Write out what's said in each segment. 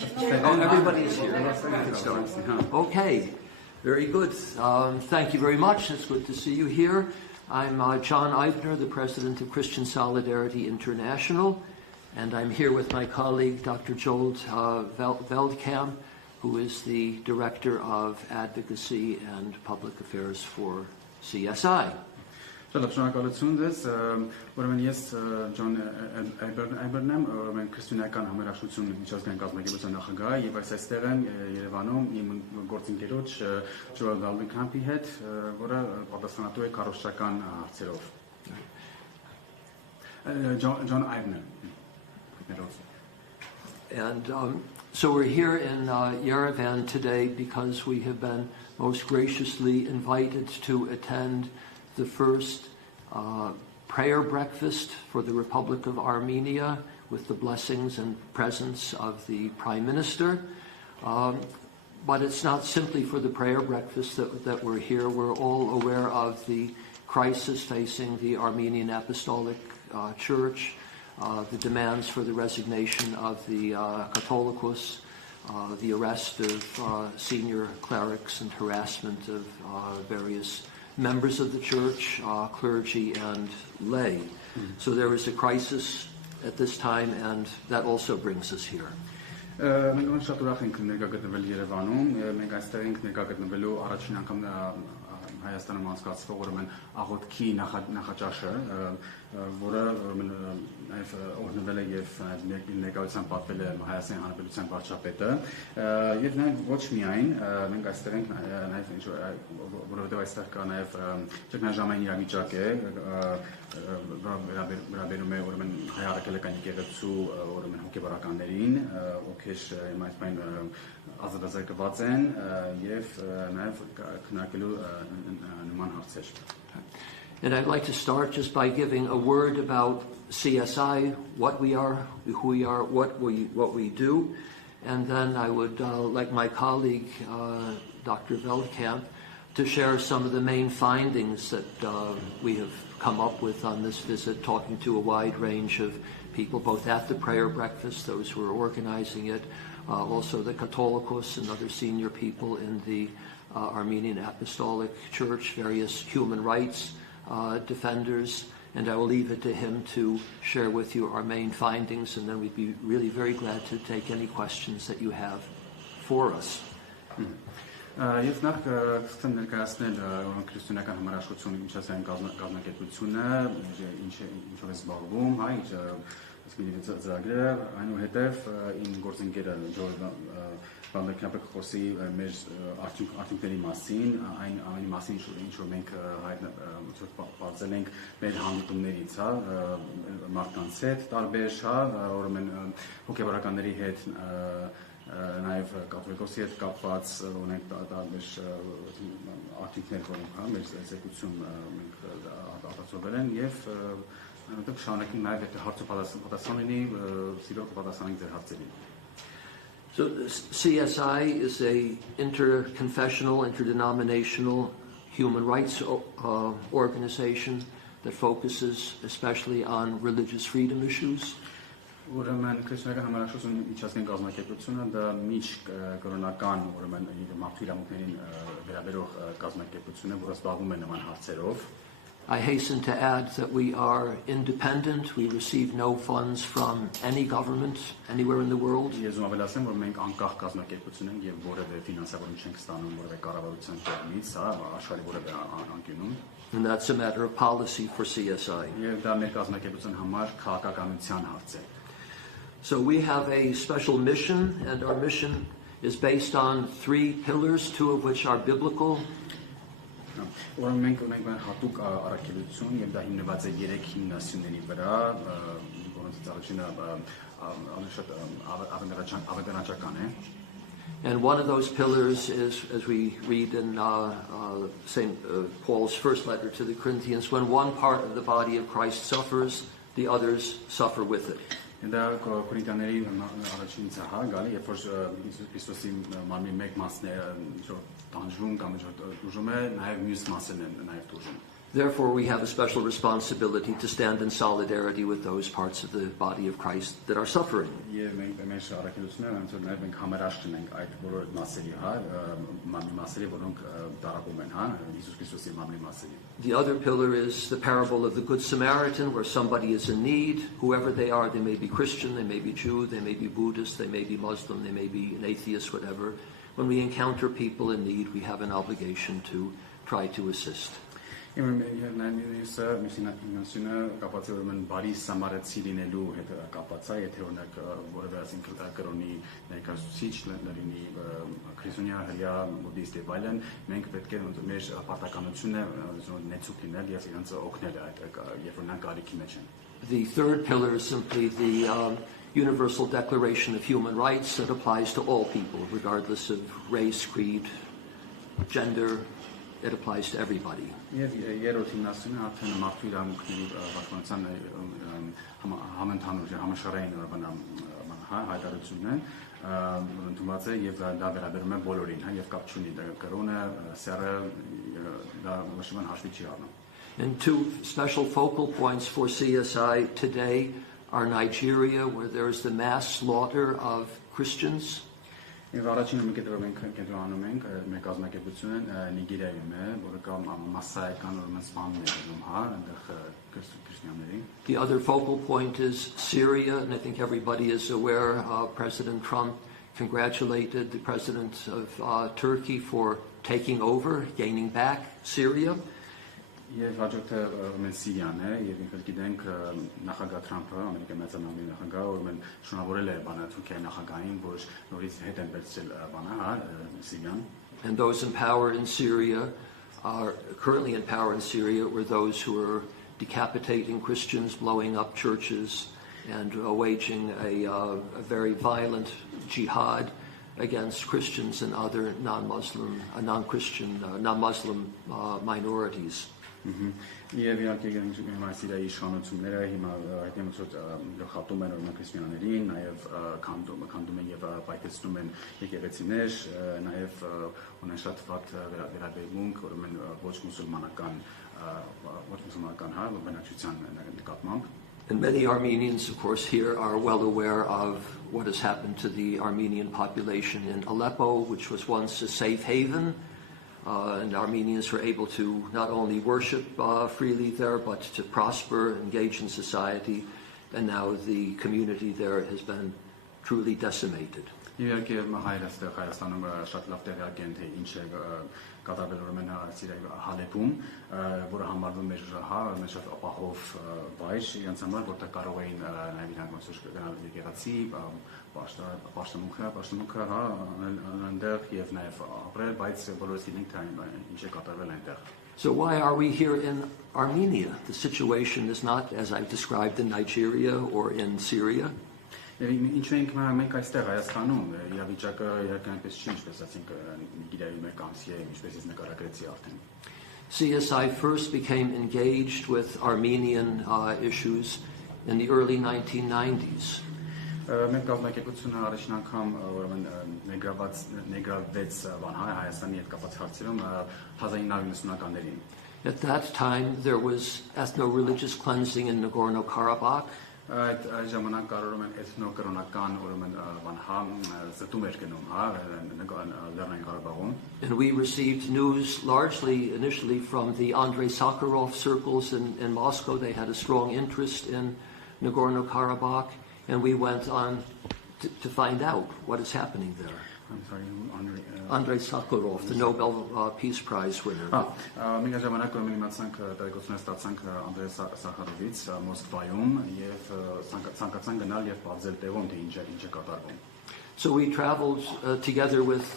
Oh, everybody is here. Okay, very good. Thank you very much. It's good to see you here. I'm John Eibner, the president of Christian Solidarity International, and I'm here with my colleague, Dr. Joel Veldkamp, who is the director of advocacy and public affairs for CSI. Շատ շնորհակալություն ձեզ, ուրեմն ես Ջոն Այբերն եմ, ուրեմն քրիստոնեական համերաշխություն միջազգային կազմակերպության նախագահ եւ այստեղ եմ Երևանում իմ գործընկերոջ Ջոել Վելդքամփի հետ, որը պատասխանատու է քարոզչական հարցերով։ Ջոն Այբներ։ And so we're here in Yerevan today because we have been most graciously invited to attend the first prayer breakfast for the Republic of Armenia with the blessings and presence of the Prime Minister. But it's not simply for the prayer breakfast that we're here. We're all aware of the crisis facing the Armenian Apostolic Church, the demands for the resignation of the Catholicos, the arrest of senior clerics and harassment of various members of the church, clergy and lay. So there is a crisis at this time, and that also brings us here. Մենք շատ ուրախ ենք ներկա գտնվել Երևանում, մենք այստեղ ենք ներկա գտնվելու առաջին անգամ Հայաստանում անցկացվող ուրեմն աղոթքի նախաճաշը, որը նաև օրհնվել է եւ ներկայությամբ պատվել է Հայաստանի Հանրապետության վարչապետը, եւ նաև ոչ միայն մենք այստեղ ենք նաև որովհետեւ այստեղ կա նաև ճգնաժամային իրավիճակ է, վերաբերում է ուրեմն հայ առաքելական եկեղեցու ուրեմն հոգեբարականներին, ովքեր այսպես ազատազրկված են եւ նաև քննարկելու նման հարցեր։ And I'd like to start just by giving a word about CSI, what we are, who we are, what we do, and then I would like my colleague, Dr. Veldkamp, to share some of the main findings that we have come up with on this visit, talking to a wide range of people, both at the prayer breakfast, those who are organizing it, also the Catholicos and other senior people in the Armenian Apostolic Church, various human rights defenders, and I will leave it to him to share with you our main findings, and then we'd be really very glad to take any questions that you have for us. Ես նախ կստեմ ներկայացնել քրիստոնեական համերաշխությունը միջազգային կազմակերպությունը, ինչով է զբաղվում, հայ, իսկ ծրագրերը, այնուհետև իմ գործընկերը Ջոել Վելդքամփը խոսի մեր արդյունքների մասին, այն մասին, ինչ որ մենք բացել ենք մեր հանդիպումներից, մարդկանց հետ, տարբեր, ուրեմն հոգեբարականների հետ, նաև կաթոլիկոսի հետ կապված ունենք տարբեր արդյունքներ, որոնք մեր զեկույցում մենք արտացոլվել են եւ այնտեղ շարունակենք նաև եթե հարցը պատասխան լինի, սիրով կպատասխանենք ձեր հարցերին։ So CSI is a interconfessional, interdenominational human rights organization that focuses especially on religious freedom issues. Ուրեմն քրիստոնեական համերաշխություն միջազգային կազմակերպությունը դա միջկրոնական ուրեմն մարդու իրավունքներին վերաբերող կազմակերպություն է, որը զբաղվում է նման հարցերով։ I hasten to add that we are independent. We receive no funds from any government anywhere in the world. Ես ուզում ավելացնեմ, որ մենք անկախ կազմակերպություն ենք եւ որևէ ֆինանսավորում չենք ստանում որևէ կառավարության կողմից, աշխարհի որևէ անկյունում։ And that's a matter of policy for CSI. Եվ դա մեր կազմակերպության համար քաղաքականության հարց է։ So we have a special mission, and our mission is based on 3 pillars, 2 of which are biblical. Ուրեմն մենք ունենք մեր հատուկ առաքելություն եւ դա հիմնված է 3 հիմնասյուների վրա, որոնցից առաջինը ավետարանչական է։ And one of those pillars is, as we read in St. Paul's first letter to the Corinthians, when one part of the body of Christ suffers, the others suffer with it. Դա Կորինթյանների առաջին ցահա գալի, երբ որ Քրիստոսի մարմնի մեկ մասն է տանջվում կամ դժում է, նաև մյուս մասն է նաև դժում։ Therefore, we have a special responsibility to stand in solidarity with those parts of the body of Christ that are suffering. Եվ մենք առաքելությունները անցել նաև մենք համերաշխ ենք այդ բոլոր մասերի, մամի մասերի, որոնք տարապում են, Հիսուս Քրիստոսի մամի մասերի։ The other pillar is the parable of the Good Samaritan, where somebody is in need, whoever they are. They may be Christian, they may be Jew, they may be Buddhist, they may be Muslim, they may be an atheist, whatever. When we encounter people in need, we have an obligation to try to assist. Միսինացիոնը կապված է ուրեմն բարի սամարեցի լինելու հետ կապված է, եթե օրինակ որևէ կրոնի ներկայացուցիչ լինի քրիստոնյա հրյա բուդդիստ եւ այլն, մենք պետք է մեր պարտականությունը նեցուկ լինել եւ իրենց օգնել այդ երբ օրինակ կարիքի մեջ են։ The third pillar is simply the Universal Declaration of Human Rights that applies to all people, regardless of race, creed, gender. It applies to everybody. Եվ երրորդ հիմնասյունը արդեն մարդու իրավունքների պաշտպանության համընդհանուր համաշխարհային հայտարարությունն է, որը ընդունված է եւ դա վերաբերում է բոլորին, եւ կապ չունի կրոնը, սեռը, դա ոչ մի հաշվի չի առնում։ And two special focal points for CSI today are Nigeria, where there is the mass slaughter of Christians. Եվ առաջինը մենք մենք կենտրոնանում ենք մեր կազմակերպությունը Նիգերիայում է, որը կա մասսայական ուրեմն սպանումներում, այնտեղ քրիստոնյաների։ The other focal point is Syria, and I think everybody is aware President Trump congratulated the president of Turkey for taking over, gaining back Syria. Եվ հաջորդը ուրեմն Սիրիան է, եւ ինքդ գիտենք նախագահ Թրամփը, Ամերիկայի մեծանալի նախագահը, ուրեմն շնորհավորել է Թուրքիայի նախագահին, որ նորից հետ են վերցրել Սիրիան։ And those in power in Syria are currently in power in Syria were those who are decapitating Christians, blowing up churches, and waging a very violent jihad against Christians and other non-Muslim minorities. Եվ իհարկե գնահատում Սիրիայի իշխանությունները հիմա հայտնի խախտում են օրինակ քրիստոնյաներին, նաև քանդում են եւ պայթեցնում են եկեղեցիներ, նաև ունեն շատ վատ վերաբերմունք ուրեմն ոչ մուսուլմանական բնակչության նկատմամբ։ And many Armenians, of course, here are well aware of what has happened to the Armenian population in Aleppo, which was once a safe haven. And Armenians were able to not only worship freely there, but to prosper, engage in society. And now the community there has been truly decimated. Իհարկե Հայաստանում շատ լավ տեղյակ են թե ինչ է կատարվել ուրեմն Սիրիայի Հալեպում, որը համարվում էր շատ ապահով վայր իրենց համար, որտեղ կարող էին նաև իրանք գնալ եկեղեցի, պաշտամունքը այնտեղ եւ նաև ապրել, բայց բոլորս գիտենք թե ինչ է կատարվել այնտեղ։ So why are we here in Armenia? The situation is not as I've described in Nigeria or in Syria. Ինչու ենք մենք այստեղ Հայաստանում իրավիճակը իհարկե այնպես չի, ինչպես ասենք Նիգերիայում է կամ Սիրիայում, ինչպես ես նկարագրեցի արդեն։ CSI first became engaged with Armenian issues in the early 1990s. Մենք կազմակերպությունը առաջին անգամ ուրեմն ներգրավվեց Հայաստանի հետ կապված հարցերում 1990-ականներին։ At that time there was ethno-religious cleansing in Nagorno-Karabakh. Այդ ժամանակ կարողում են էթնոկրոնական ուրեմն զտում էր գնում Լեռնային Ղարաբաղում։ And we received news largely initially from the Andrei Sakharov circles in Moscow. They had a strong interest in Nagorno-Karabakh, and we went on to find out what is happening there. I'm sorry, Andrei Sakharov, the Nobel Peace Prize winner. Մենք ժամանակ իմացանք տեղեկություններ ստացանք Անդրեյ Սախարովից Մոսկվայում եւ ցանկացան գնալ եւ բացել տեղում թե ինչ է կատարվում։ So we traveled together with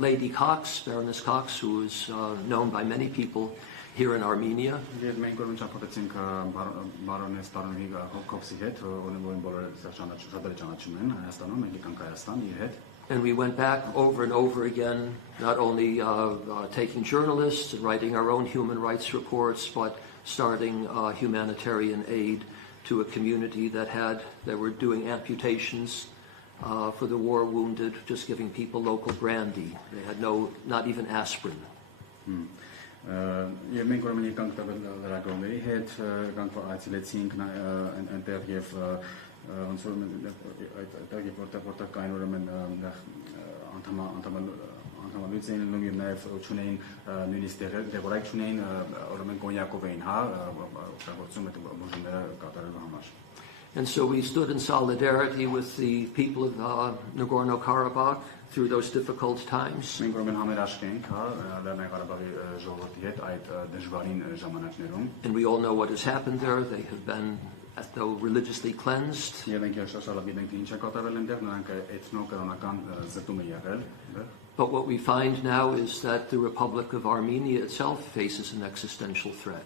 Lady Cox, Baroness Cox, who is known by many people here in Armenia. Եվ մենք ուրեմն ճապատեցինք Baroness Cox-ի հետ, ուրեմն բոլորը շատերը ճանաչում են Հայաստանում, մենք եկանք Հայաստան իր հետ։ And we went back over and over again, not only taking journalists and writing our own human rights reports, but starting humanitarian aid to a community that were doing amputations for the war wounded, just giving people local brandy. They had not even aspirin. Եվ մենք ուրեմն եկանք տվել լրագրողների հետ, եկանք այցելեցինք այնտեղ եւ ոնց որ այդտեղ որտեղ կային ուրեմն անդամալույց էին լինում եւ նաեւ չունեին նույնիսկ դեղորայք չունեին ուրեմն կոնյակով էին, հա, օգտագործում այդ բուժումները կատարելու համար. And so we stood in solidarity with the people of Nagorno-Karabakh through those difficult times. Մենք ուրեմն համերաշխ ենք, հա, Լեռնային Ղարաբաղի ժողովրդի հետ այդ դժվարին ժամանակներում. And we all know what has happened there. They have been as though religiously cleansed. Եվ մենք շարժալով գիտենք ինչ է կատարվել այնտեղ, նրանք էթնո-կրոնական զտում է եղել, But what we find now is that the Republic of Armenia itself faces an existential threat.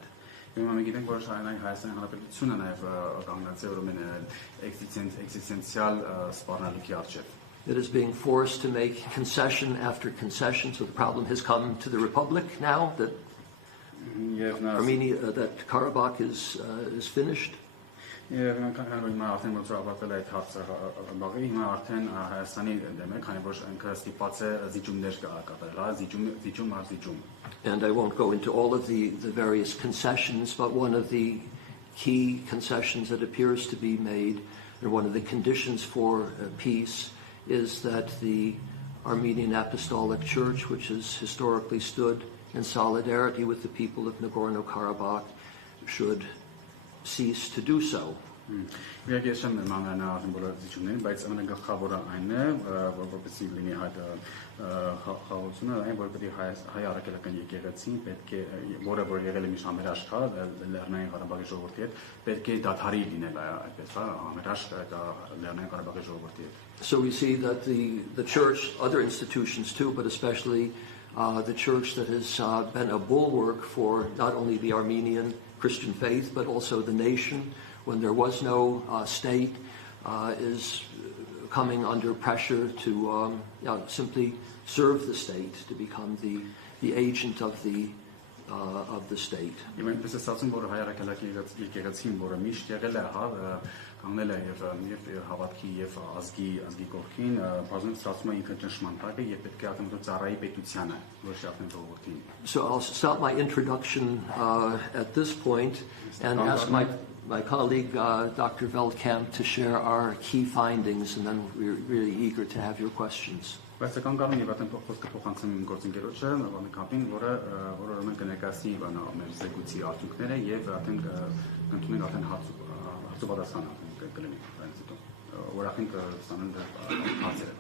Մենք գիտենք, որ Հայաստանի Հանրապետությունը նաև կանգնած է ուրեմն էքզիստենցիալ սպառնալիքի առջև. It is being forced to make concession after concession. So the problem has come to the Republic now that that Karabakh is finished. Եվ հիմա արդեն ոնց որ ավարտվել է այդ հարցը բաղի, հիմա արդեն Հայաստանի դեմ է, քանի որ ինքը ստիպված է զիջումներ կատարել, հա, զիջում. And I won't go into all of the various concessions, but one of the key concessions that appears to be made, and one of the conditions for peace, is that the Armenian Apostolic Church, which has historically stood in solidarity with the people of Nagorno-Karabakh, should cease to do so. Եվ ես եմ մանրանալ բոլոր զիջումներին, բայց ամենագլխավորը այն է, որպեսզի լինի այդ խաղաղությունը, այն որ պետք է հայ առաքելական եկեղեցին պետք է որը որ եղել է միշտ համերաշխ, Լեռնային Ղարաբաղի ժողովրդի հետ, պետք է դադարի լինել այդպես, հա, համերաշխ Լեռնային Ղարաբաղի ժողովրդի հետ. So we see that the church, other institutions too, but especially the church that has been a bulwark for not only the Armenian Christian faith, but also the nation, when there was no state, is coming under pressure to simply serve the state, to become the agent of the state. Մենք տեսածում որ հայրաքելակի եկեղեցին, որը միշտ եղել է, հա, կանգնել է եւ հավատքի եւ ազգի կողքին, բազմիցս ստացվում է ինքը ճնշման տակ է եւ պետք է ակնթու ծառայի պետությանը, ոչ ակնթու ժողովրդին. So I'll stop my introduction at this point and ask my colleague, Dr. Veldkamp, to share our key findings, and then we're really eager to have your questions. Բայց կան կարող եւ այդտեղ խոսքը փոխանցեմ իմ գործընկերոջը, Վանիկապին, որը ուրեմն կներկայացնի մեր զեկույցի արդյունքները եւ արդեն կընդունենք արդեն հարցու պատասխանը կլինի այնպես հետո ուրախ ենք ստանալ հարցերը.